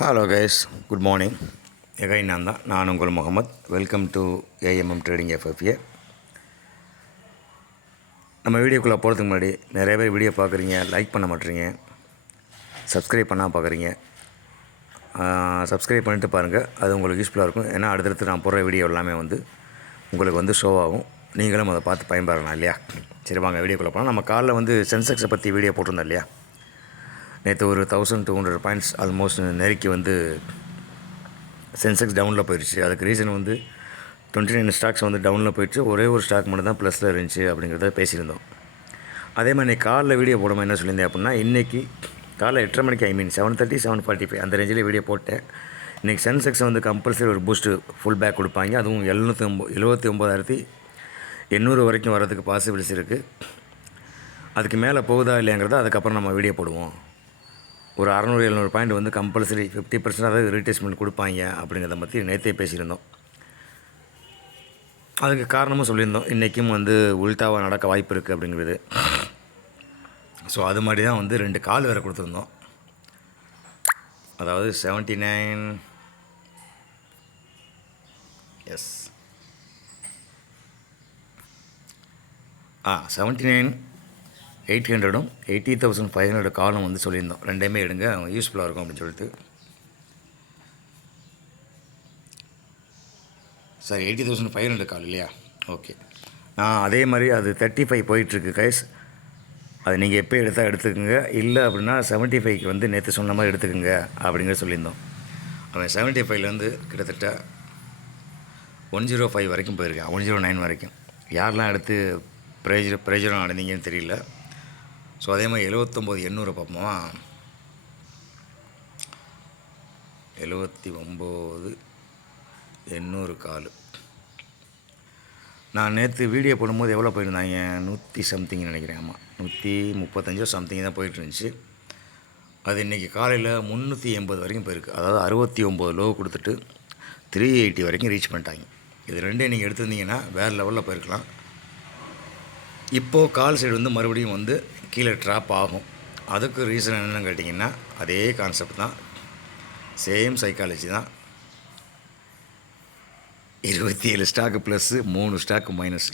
Hello guys good morning எகை நான் தான் நான் உங்கள் Mohammed. Welcome to AMM trading FFA நம்ம வீடியோக்குள்ளே போகிறதுக்கு முன்னாடி நிறைய பேர் வீடியோ பார்க்குறீங்க லைக் பண்ண மாட்டேறீங்க சப்ஸ்கிரைப் பண்ணால் பார்க்குறீங்க. சப்ஸ்கிரைப் பண்ணிட்டு பாருங்கள் அது உங்களுக்கு யூஸ்ஃபுல்லாக இருக்கும். ஏன்னா அடுத்தடுத்து நான் போடுற வீடியோ எல்லாமே வந்து உங்களுக்கு வந்து ஷோ ஆகும். நீங்களும் அதை பார்த்து பயன்பெறலாம் இல்லையா? சரி வாங்க வீடியோக்குள்ளே போனால் நம்ம காலைல வந்து சென்செக்ஸை பற்றி வீடியோ போட்டிருந்தோம் இல்லையா? நேற்று ஒரு thousand two hundred points almost நெருக்கி வந்து சென்செக்ஸ் டவுனில் போயிடுச்சு அதுக்கு ரீசன் வந்து டுவெண்ட்டி நைன் ஸ்டாக்ஸ் வந்து டவுனில் போயிடுச்சு. ஒரே ஒரு ஸ்டாக் மட்டும் தான் ப்ளஸில் இருந்துச்சு அப்படிங்கிறத பேசியிருந்தோம். அதே மாதிரி இன்றைக்கி காலைல வீடியோ போடும்போது என்ன சொல்லியிருந்தேன் அப்படின்னா இன்றைக்கி காலைல எட்டரை மணிக்கு I mean seven thirty seven forty five அந்த ரேஞ்சில் வீடியோ போட்டேன். இன்றைக்கி சென்செக்ஸ் வந்து கம்பல்சரி ஒரு பூஸ்ட்டு ஃபுல் பேக் கொடுப்பாங்க. அதுவும் எழுநூற்றி ஒம்பது எழுபத்தி ஒம்பதாயிரத்தி எண்ணூறு வரைக்கும் வரதுக்கு பாசிபிலிட்டிஸ் இருக்குது அதுக்கு மேலே போகுதா இல்லையாங்கிறத அதுக்கப்புறம் நம்ம வீடியோ போடுவோம். ஒரு அறநூறு எழுநூறு பாயிண்ட் வந்து கம்பல்சரி ஃபிஃப்டி பர்சன்ட் அதாவது கொடுப்பாங்க அப்படிங்கிறத பற்றி நேற்றே பேசியிருந்தோம். அதுக்கு காரணமும் சொல்லியிருந்தோம். இன்றைக்கும் வந்து உல்டாவாக நடக்க வாய்ப்பு இருக்குது அப்படிங்கிறது. ஸோ அது மாதிரி தான் வந்து ரெண்டு கால் வேறு கொடுத்துருந்தோம். அதாவது seventy nine yes ah seventy nine eight ஹண்ட்ரடும் eighty thousand five hundred காலம் வந்து சொல்லியிருந்தோம். ரெண்டையுமே எடுங்க யூஸ்ஃபுல்லாக இருக்கும் அப்படின்னு சொல்லிட்டு. Sir eighty thousand five hundred call இல்லையா? ஓகே. நான் அதே மாதிரி அது தேர்ட்டி ஃபைவ் போயிட்டுருக்கு கைஸ் அது நீங்கள் எப்போ எடுத்தால் எடுத்துக்கோங்க. இல்லை அப்படின்னா செவன்ட்டி ஃபைவ்க்கு வந்து நேற்று சொன்ன மாதிரி எடுத்துக்கோங்க அப்படிங்கிற சொல்லியிருந்தோம். அவன் செவன்ட்டி ஃபைவ்லேருந்து கிட்டத்தட்ட ஒன் ஜீரோ ஃபைவ் வரைக்கும் போயிருக்கேன். ஒன் ஜீரோ oh நைன் வரைக்கும். யாரெல்லாம் எடுத்து ப்ரைஜ் ப்ரைஜரம் அடைந்தீங்கன்னு தெரியல. ஸோ அதே மாதிரி எழுவத்தொம்போது எண்ணூறு பார்ப்போமா? எழுவத்தி ஒம்பது எண்ணூறு காலு. நான் நேற்று வீடியோ போடும்போது எவ்வளோ போயிருந்தாங்க? நூற்றி சம்திங் நினைக்கிறேன். ஆமாம் நூற்றி முப்பத்தஞ்சோ சம்திங் தான் போயிட்டு இருந்துச்சு அது இன்றைக்கி காலையில் முந்நூற்றி எண்பது வரைக்கும் போயிருக்கு. அதாவது அறுபத்தி ஒம்பது லோ கொடுத்துட்டு த்ரீ எயிட்டி வரைக்கும் ரீச் பண்ணிட்டாங்க. இது ரெண்டே நீங்கள் எடுத்திருந்தீங்கன்னா வேறு லெவலில் போயிருக்கலாம். இப்போது கால் சைடு வந்து மறுபடியும் வந்து கீழே ட்ராப் ஆகும். அதுக்கு ரீசன் என்னென்னு கேட்டிங்கன்னா அதே கான்செப்ட் தான். சேம் சைக்காலஜி தான். இருபத்தி ஏழு ஸ்டாக்கு ப்ளஸ்ஸு மூணு ஸ்டாக்கு மைனஸ்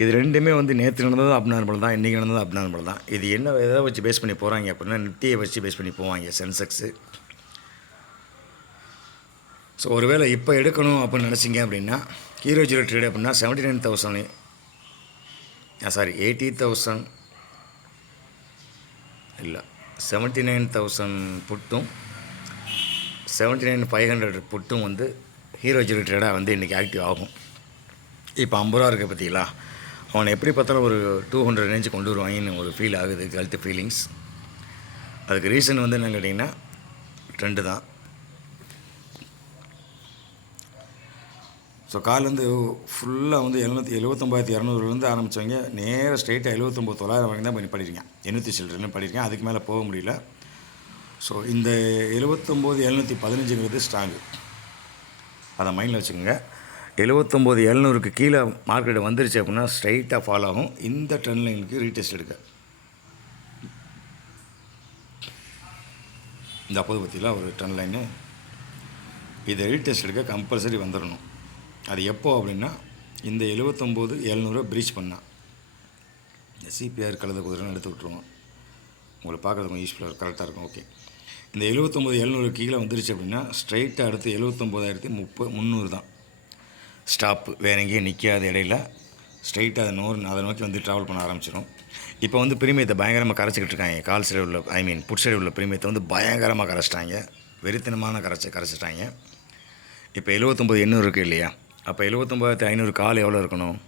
இது ரெண்டுமே வந்து நேற்று நடந்தது அப்நார்மல் தான் இன்றைக்கி நடந்தது அப்நார்மல் தான். இது என்ன எதை வச்சு பேஸ் பண்ணி போகிறாங்க அப்படின்னா நித்தியை வச்சு பேஸ் பண்ணி போவாங்க சென்செக்ஸு ஸோ ஒருவேளை இப்போ எடுக்கணும் அப்படின்னு நினச்சிங்க அப்படின்னா ஹீரோ ஜீரோ ட்ரேட் அப்படின்னா seventy nine thousand sorry eighty thousand இல்லை. செவன்ட்டி நைன் தௌசண்ட் புட்டும் செவன்ட்டி நைன் ஃபைவ் ஹண்ட்ரட் புட்டும் வந்து ஹீரோ ஜீரோ ட்ரேடாக வந்து இன்றைக்கி ஆக்டிவ் ஆகும். இப்போ ஐம்பது ரூபா இருக்க பார்த்தீங்களா? அவனை எப்படி பார்த்தாலும் ஒரு டூ ஹண்ட்ரட் ரேஞ்சு கொண்டு வருவாங்கன்னு ஒரு ஃபீல் ஆகுது ஹெல்த் ஃபீலிங்ஸ் அதுக்கு ரீசன் வந்து என்னென்னு கேட்டிங்கன்னா ட்ரெண்டு தான். ஸோ காலேருந்து ஃபுல்லாக வந்து எழுநூற்றி எழுபத்தொம்பதாயிரத்தி இரநூறுலேருந்து ஆரம்பித்தவங்க நேராக ஸ்ட்ரெயிட்டாக எழுபத்தொம்பது தொள்ளாயிரம் வரைக்கும் தான் பண்ணி படிக்கிறேன் எண்ணூற்றி சில்லறன்னு படிக்கிறேன் அதுக்கு மேலே போக முடியல. ஸோ இந்த எழுபத்தொம்போது எழுநூற்றி பதினஞ்சுங்கிறது ஸ்ட்ராங்கு அதை மைண்டில் வச்சுக்கோங்க. எழுபத்தொம்போது எழுநூறுக்கு கீழே மார்க்கெட் வந்துருச்சு அப்படின்னா ஸ்ட்ரைட்டாக ஃபாலோ ஆகும். இந்த ட்ரெண்ட் லைனுக்கு ரீடெஸ்ட் எடுக்க இந்த அப்போது பற்றிலாம் ஒரு ட்ரெண்ட் லைனு இதை ரீடெஸ்ட் எடுக்க கம்பல்சரி வந்துடணும் அது எப்போ அப்படின்னா இந்த எழுபத்தொம்போது எழுநூறு ப்ரீச் பண்ணால் இந்த சிபிஆர் கலந்த குதிரைன்னு எடுத்து விட்ருவோம் உங்களுக்கு பார்க்குறதுக்கு யூஸ்ஃபுல்லாக கரெக்டாக இருக்கும் ஓகே இந்த எழுபத்தொம்போது எழுநூறு கீழே வந்துருச்சு அப்படின்னா ஸ்ட்ரைட்டாக அடுத்து எழுபத்தொம்போதாயிரத்தி முப்பது முந்நூறு தான். ஸ்டாப்பு வேறு எங்கேயும் நிற்காத இடையில ஸ்ட்ரைட்டாக அதை நோர் அதை நோக்கி வந்து ட்ராவல் பண்ண ஆரம்பிச்சிடும் இப்போ வந்து பிரிமியத்தை பயங்கரமாக கரைச்சிக்கிட்டு இருக்காங்க. கால் சைடு உள்ள ஐ மீன் புட் சைடு உள்ள பிரிமியத்தை வந்து பயங்கரமாக கரைச்சிட்டாங்க. வெறித்தனமான கரைச்சி கரைச்சிட்டாங்க. இப்போ எழுபத்தொம்போது எண்ணூறு இருக்குது இல்லையா? அப்போ எழுபத்தொம்போதாயிரத்தி ஐநூறு கால் எவ்வளோ இருக்கணும்?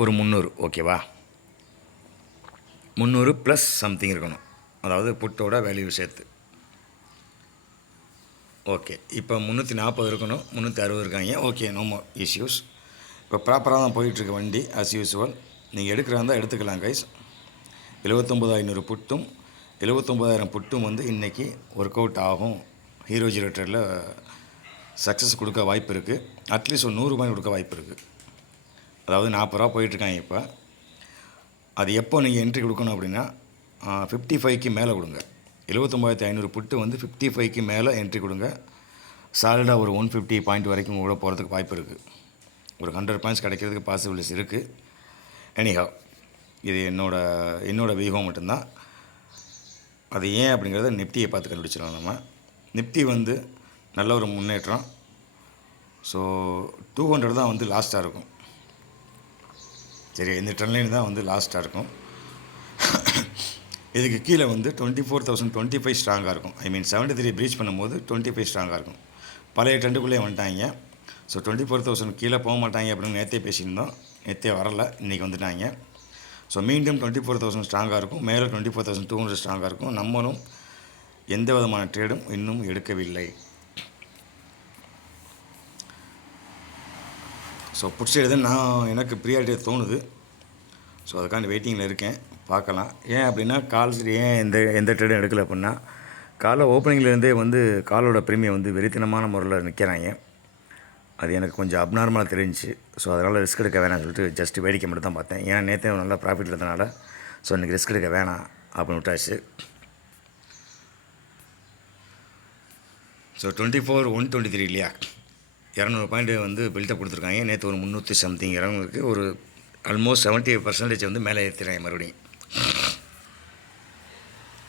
ஒரு முந்நூறு. ஓகேவா முந்நூறு ப்ளஸ் சம்திங் இருக்கணும். அதாவது புட்டோட வேல்யூ சேர்த்து. ஓகே இப்போ முந்நூற்றி நாற்பது இருக்கணும். முந்நூற்றி அறுபது இருக்காங்க. ஓகே நோ மோ இஷ்யூஸ் இப்போ ப்ராப்பராக தான் போயிட்டுருக்கு வண்டி அஸ் யூஸ்வல் நீங்கள் எடுக்கிறதா இருந்தால் எடுத்துக்கலாம் கைஸ் எழுபத்தொம்போது ஐநூறு புட்டும் எழுபத்தொம்போதாயிரம் புட்டும் வந்து இன்றைக்கி ஒர்க் அவுட் ஆகும் ஹீரோ ஜீரோட்டரில் சக்ஸஸ் கொடுக்க வாய்ப்பு இருக்குது அட்லீஸ்ட் ஒரு நூறுரூபாய் கொடுக்க வாய்ப்பு இருக்குது அதாவது நாற்பது ரூபா போயிட்டுருக்காங்க இப்போ. அது எப்போ நீங்கள் என்ட்ரி கொடுக்கணும் அப்படின்னா ஃபிஃப்டி ஃபைவ்க்கு மேலே கொடுங்க. எழுபத்தொம்பதாயிரத்தி ஐநூறு புட்டு வந்து ஃபிஃப்டி ஃபைவ்க்கு மேலே என்ட்ரி கொடுங்க. சாலிடாக ஒரு ஒன் ஃபிஃப்டி பாயிண்ட் வரைக்கும் கூட போகிறதுக்கு வாய்ப்பு இருக்குது ஒரு ஹண்ட்ரட் பாயிண்ட்ஸ் கிடைக்கிறதுக்கு பாசிபிலிட்டிஸ் இருக்குது எனிஹவ் இது என்னோட என்னோடய வியூகம் மட்டும்தான். அது ஏன் அப்படிங்கிறத நிப்டியை பார்த்து கண்டுபிடிச்சிடலாம் நம்ம. நிப்டி வந்து நல்ல ஒரு முன்னேற்றம். ஸோ டூ ஹண்ட்ரட் தான் வந்து லாஸ்ட்டாக இருக்கும். சரி இந்த ட்ரெண்ட் லைன் தான் வந்து லாஸ்ட்டாக இருக்கும். இதுக்கு கீழே வந்து twenty four thousand twenty five ஸ்ட்ராங்காக இருக்கும். I mean seventy three breach பண்ணும்போது டுவெண்ட்டி ஃபைவ் ஸ்ட்ராங்காக இருக்கும். பழைய ட்ரெண்டுக்குள்ளேயே வந்துட்டாங்க. ஸோ டுவெண்ட்டி ஃபோர் தௌசண்ட் கீழே போக மாட்டாங்க அப்படின்னு நேற்றே பேசியிருந்தோம். நேற்றே வரல இன்றைக்கி வந்துட்டாங்க. ஸோ மீண்டும் டுவெண்ட்டி ஃபோர் தௌசண்ட் ஸ்ட்ராங்காக இருக்கும். மேலே twenty four thousand two hundred ஸ்ட்ராங்காக இருக்கும். நம்மளும் எந்த விதமான ட்ரேடும் இன்னும் எடுக்கவில்லை. ஸோ பிடிச்சது நான் எனக்கு ப்ரியாரிட்டியாக தோணுது. ஸோ அதுக்காண்டி வெயிட்டிங்கில் இருக்கேன். பார்க்கலாம். ஏன் அப்படின்னா கால் ஏன் எந்த எந்த ட்ரேடும் எடுக்கல அப்படின்னா காலை ஓப்பனிங்லேருந்தே வந்து காலோட ப்ரீமியம் வந்து வெறித்தனமான முறையில் நிற்கிறாங்க அது எனக்கு கொஞ்சம் அப்நார்மலாக தெரிஞ்சுச்சு. ஸோ அதனால் ரிஸ்க் எடுக்க வேணாம்னு சொல்லிட்டு ஜஸ்ட் வேடிக்கை மட்டும் தான் பார்த்தேன். ஏன்னா நேற்றே நல்லா ப்ராஃபிட் இருந்தனால ஸோ இன்றைக்கி ரிஸ்க் எடுக்க வேணாம் அப்படின்னு விட்டாச்சு. So twenty four one twenty three இல்லையா? இரநூறு பாயிண்ட் வந்து பில்டப் கொடுத்துருக்காங்க. நேற்று ஒரு முந்நூற்றி சம்திங் இறங்குறதுக்கு ஒரு ஆல்மோஸ்ட் செவன்ட்டி பர்சன்டேஜ் வந்து மேலே ஏற்றிடுறாங்க மறுபடியும்.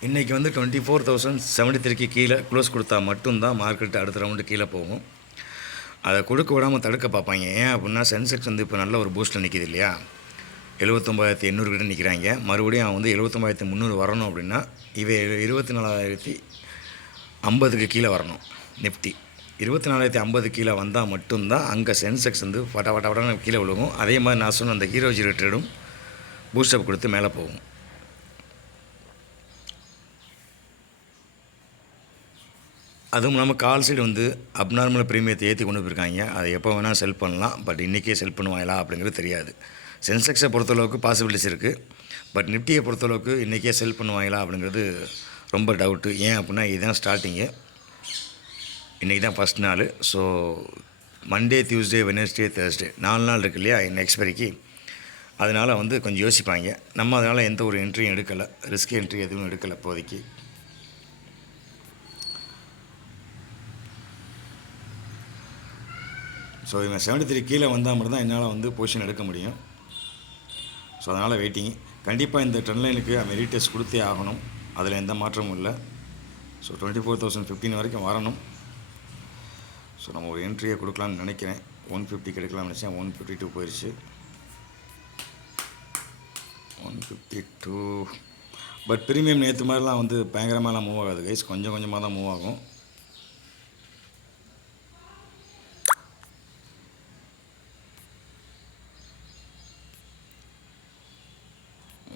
இன்றைக்கி வந்து டுவெண்ட்டி ஃபோர் தௌசண்ட் செவன்ட்டி த்ரீக்கு கீழே க்ளோஸ் கொடுத்தா மட்டும்தான் மார்க்கெட் அடுத்த ரவுண்டு கீழே போகும். அதை கொடுக்க விடாமல் தடுக்க பார்ப்பாங்க. ஏன் அப்படின்னா சென்செக்ஸ் வந்து இப்போ நல்ல ஒரு பூஸ்ட்டில் நிற்கிது இல்லையா? எழுபத்தொம்பதாயிரத்தி எண்ணூறு கிட்ட நிற்கிறாங்க மறுபடியும் அவன் வந்து எழுபத்தொம்பதாயிரத்தி முந்நூறு வரணும் அப்படின்னா இவை இருபத்தி நாலாயிரத்தி ஐம்பதுக்கு கீழே வரணும். நிஃப்டி இருபத்தி நாலாயிரத்தி ஐம்பது கீழே வந்தால் மட்டும்தான் அங்கே சென்செக்ஸ் வந்து வட வட வட்டன்னு கீழே விழுகும். அதே மாதிரி நான் சொன்ன அந்த ஹீரோ ஜீரோ ட்ரேடும் பூஸ்டப் கொடுத்து மேலே போகும். அதுவும் இல்லாமல் கால் சைடு வந்து அப்நார்மல் ப்ரீமியத்தை ஏற்றி கொண்டு போயிருக்காங்க. அதை எப்போ வேணால் செல் பண்ணலாம். பட் இன்றைக்கே செல் பண்ணுவாங்களா அப்படிங்கிறது தெரியாது. சென்செக்ஸை பொறுத்தளவுக்கு பாசிபிலிட்டிஸ் இருக்குது பட் நிஃப்டியை பொறுத்தளவுக்கு இன்றைக்கே செல் பண்ணுவாங்களா அப்படிங்கிறது ரொம்ப டவுட்டு ஏன் அப்படின்னா இதுதான் ஸ்டார்டிங்கு இன்றைக்கி தான் ஃபஸ்ட் நாள். So Monday Tuesday Wednesday Thursday நாலு நாள் இருக்கு இல்லையா நெக்ஸ்ட் வரைக்கு அதனால் வந்து கொஞ்சம் யோசிப்பாங்க. நம்ம அதனால் எந்த ஒரு என்ட்ரியும் எடுக்கலை. ரிஸ்க் என்ட்ரி எதுவும் எடுக்கலை இப்போதைக்கு. ஸோ இவன் செவன்டி த்ரீ கீழே வந்தால் மட்டும்தான் என்னால் வந்து பொசிஷன் எடுக்க முடியும். ஸோ அதனால் வெயிட்டிங் கண்டிப்பாக இந்த ட்ரெண்ட் லைனுக்கு அவன் கொடுத்தே ஆகணும். அதில் எந்த மாற்றமும் இல்லை. So twenty four thousand fifteen வரைக்கும் வரணும். ஸோ நம்ம ஒரு என்ட்ரியை கொடுக்கலாம்னு நினைக்கிறேன். ஒன் ஃபிஃப்டி கிடைக்கலாம்னு நினச்சேன். ஒன் ஃபிஃப்டி டூ போயிடுச்சு one fifty two but premium நேற்று மாதிரிலாம் வந்து பயங்கரமாகலாம் மூவ் ஆகாது கைஸ் கொஞ்சம் கொஞ்சமாக தான் மூவ் ஆகும்.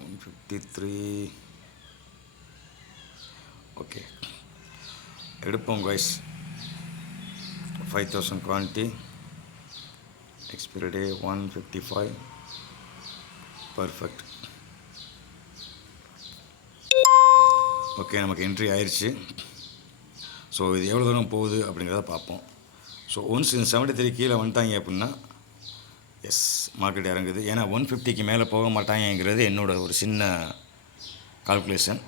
ஒன் ஃபிஃப்டி த்ரீ ஓகே எடுப்போம் guys five thousand quantity expiry day one fifty five perfect okay நமக்கு என்ட்ரி ஆயிடுச்சு ஸோ இது எவ்வளோ தூரம் போகுது அப்படிங்கிறத பார்ப்போம். ஸோ ஒன்ஸ் இந்த செவன்ட்டி த்ரீ கீழே வந்துட்டாங்க அப்படின்னா எஸ் மார்க்கெட் இறங்குது. ஏன்னா ஒன் ஃபிஃப்டிக்கு மேலே போக மாட்டாங்கங்கிறது என்னோடய ஒரு சின்ன கால்குலேஷன்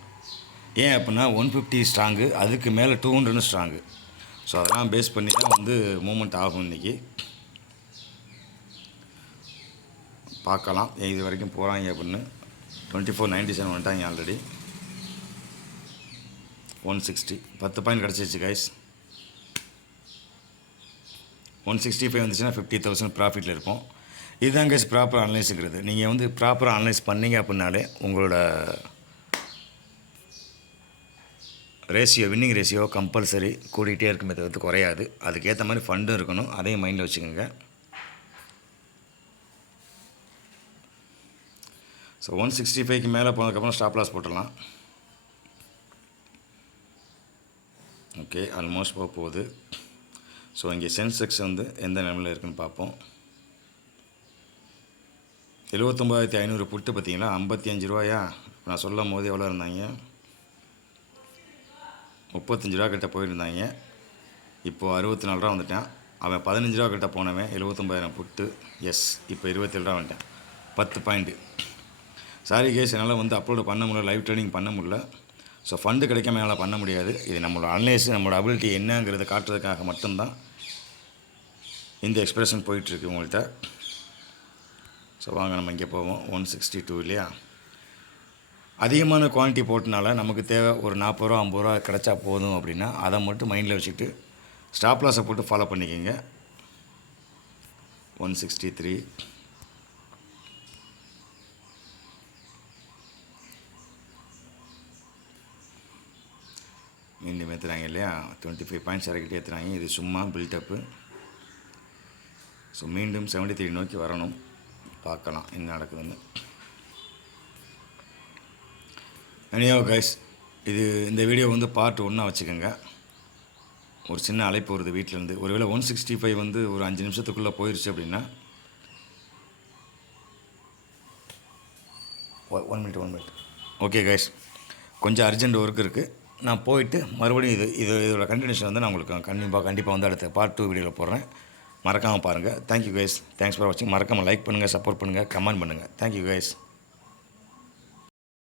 ஏன் அப்படின்னா ஒன் ஃபிஃப்டி ஸ்ட்ராங்கு அதுக்கு மேலே டூ ஹண்ட்ரட்னு ஸ்ட்ராங்கு ஸோ அதெல்லாம் பேஸ் பண்ணி தான் வந்து மூமெண்ட் ஆகும் இன்றைக்கி பார்க்கலாம். இது வரைக்கும் போகிறாங்க அப்படின்னு. டுவெண்ட்டி ஃபோர் நைன்ட்டி செவன் வந்துட்டாங்க ஆல்ரெடி ஒன் சிக்ஸ்டி பத்து பாயிண்ட் கிடச்சிருச்சு கைஸ் ஒன் சிக்ஸ்டி ஃபைவ் வந்துச்சுன்னா ஃபிஃப்டி தௌசண்ட் ப்ராஃபிட்டில் இருப்போம். இதுதான் கைஸ் ப்ராப்பர் அனலைஸுங்கிறது நீங்கள் வந்து ப்ராப்பராக அனலைஸ் பண்ணீங்க அப்படின்னாலே உங்களோட ரேஷியோ வின்னிங் ரேஷியோ கம்பல்சரி கூடிகிட்டே இருக்குமே. தவிர்த்து குறையாது. அதுக்கேற்ற மாதிரி ஃபண்டும் இருக்கணும். அதையும் மைண்டில் வச்சுக்கோங்க. ஸோ ஒன் சிக்ஸ்டி ஃபைவ்க்கு மேலே போனதுக்கப்புறம் ஸ்டாப் லாஸ் போட்டுடலாம். ஓகே ஆல்மோஸ்ட் போக போகுது. ஸோ இங்கே சென்செக்ஸ் வந்து எந்த நிலமையில் இருக்குன்னு பார்ப்போம். எழுபத்தொம்பதாயிரத்தி ஐநூறு புட்டு பார்த்தீங்களா? ஐம்பத்தி அஞ்சு ரூபாயா? நான் சொல்லும் போது எவ்வளோ இருந்தாங்க? முப்பத்தஞ்சு ரூபா கிட்ட போயிருந்தாங்க. இப்போது அறுபத்தி நாலு ரூபா வந்துட்டேன். அவன் பதினஞ்சு ரூபா கிட்ட போனவன் எழுபத்தொம்பதாயிரம் புட்டு. எஸ் இப்போ இருபத்தேழு ரூபா வந்துட்டேன். பத்து பாயிண்ட்டு சாரி கேஸ் என்னால் வந்து அப்லோடு பண்ண முடியல லைவ் ட்ரேடிங் பண்ண முடியல. ஸோ ஃபண்டு கிடைக்காம என்னால் பண்ண முடியாது. இது நம்மளோட அனலைஸ் நம்மளோட அபிலிட்டி என்னங்கிறத காட்டுறதுக்காக மட்டும்தான் இந்த எக்ஸ்பிரஷன் போயிட்டுருக்கு உங்கள்கிட்ட ஸோ வாங்க நம்ம இங்கே போவோம். ஒன் சிக்ஸ்டி டூ இல்லையா? அதிகமான குவான்டிட்டி போட்டனால நமக்கு தேவை ஒரு நாற்பது ரூபா ஐம்பது ரூபா கிடச்சா போதும் அப்படின்னா அதை மட்டும் மைண்டில் வச்சுக்கிட்டு ஸ்டாப் லாஸை போட்டு ஃபாலோ பண்ணிக்கோங்க. ஒன் சிக்ஸ்டி த்ரீ மீண்டும் ஏற்றுறாங்க இல்லையா? டுவெண்ட்டி ஃபைவ் பாயிண்ட்ஸ் இறக்கிட்டு ஏற்றுறாங்க இது சும்மா பில்டப்பு ஸோ மீண்டும் 73 த்ரீ நோக்கி வரணும். பார்க்கலாம் என்ன நடக்குதுன்னு. அனியோ கைஸ் இது இந்த வீடியோ வந்து பார்ட் ஒன்றா வச்சுக்கோங்க. ஒரு சின்ன அழைப்பு வருது வீட்டிலேருந்து ஒருவேளை ஒன் சிக்ஸ்டி ஃபைவ் வந்து ஒரு அஞ்சு நிமிஷத்துக்குள்ளே போயிடுச்சு அப்படின்னா one minute one minute okay guys கொஞ்சம் அர்ஜென்ட் ஒர்க் இருக்குது நான் போயிட்டு மறுபடியும் இது இது இதோட கண்டினியூஷன் வந்து நான் உங்களுக்கு கண்டிப்பாக கண்டிப்பாக வந்து அடுத்த பார்ட் டூ வீடியோவில் போடுறேன். மறக்காமல் பாருங்கள் தேங்க்யூ கைஸ் தேங்க்ஸ் ஃபார் வாட்சிங் மறக்காமல் லைக் பண்ணுங்கள் சப்போர்ட் பண்ணுங்கள் கமெண்ட் பண்ணுங்கள் தேங்க்யூ கைஸ்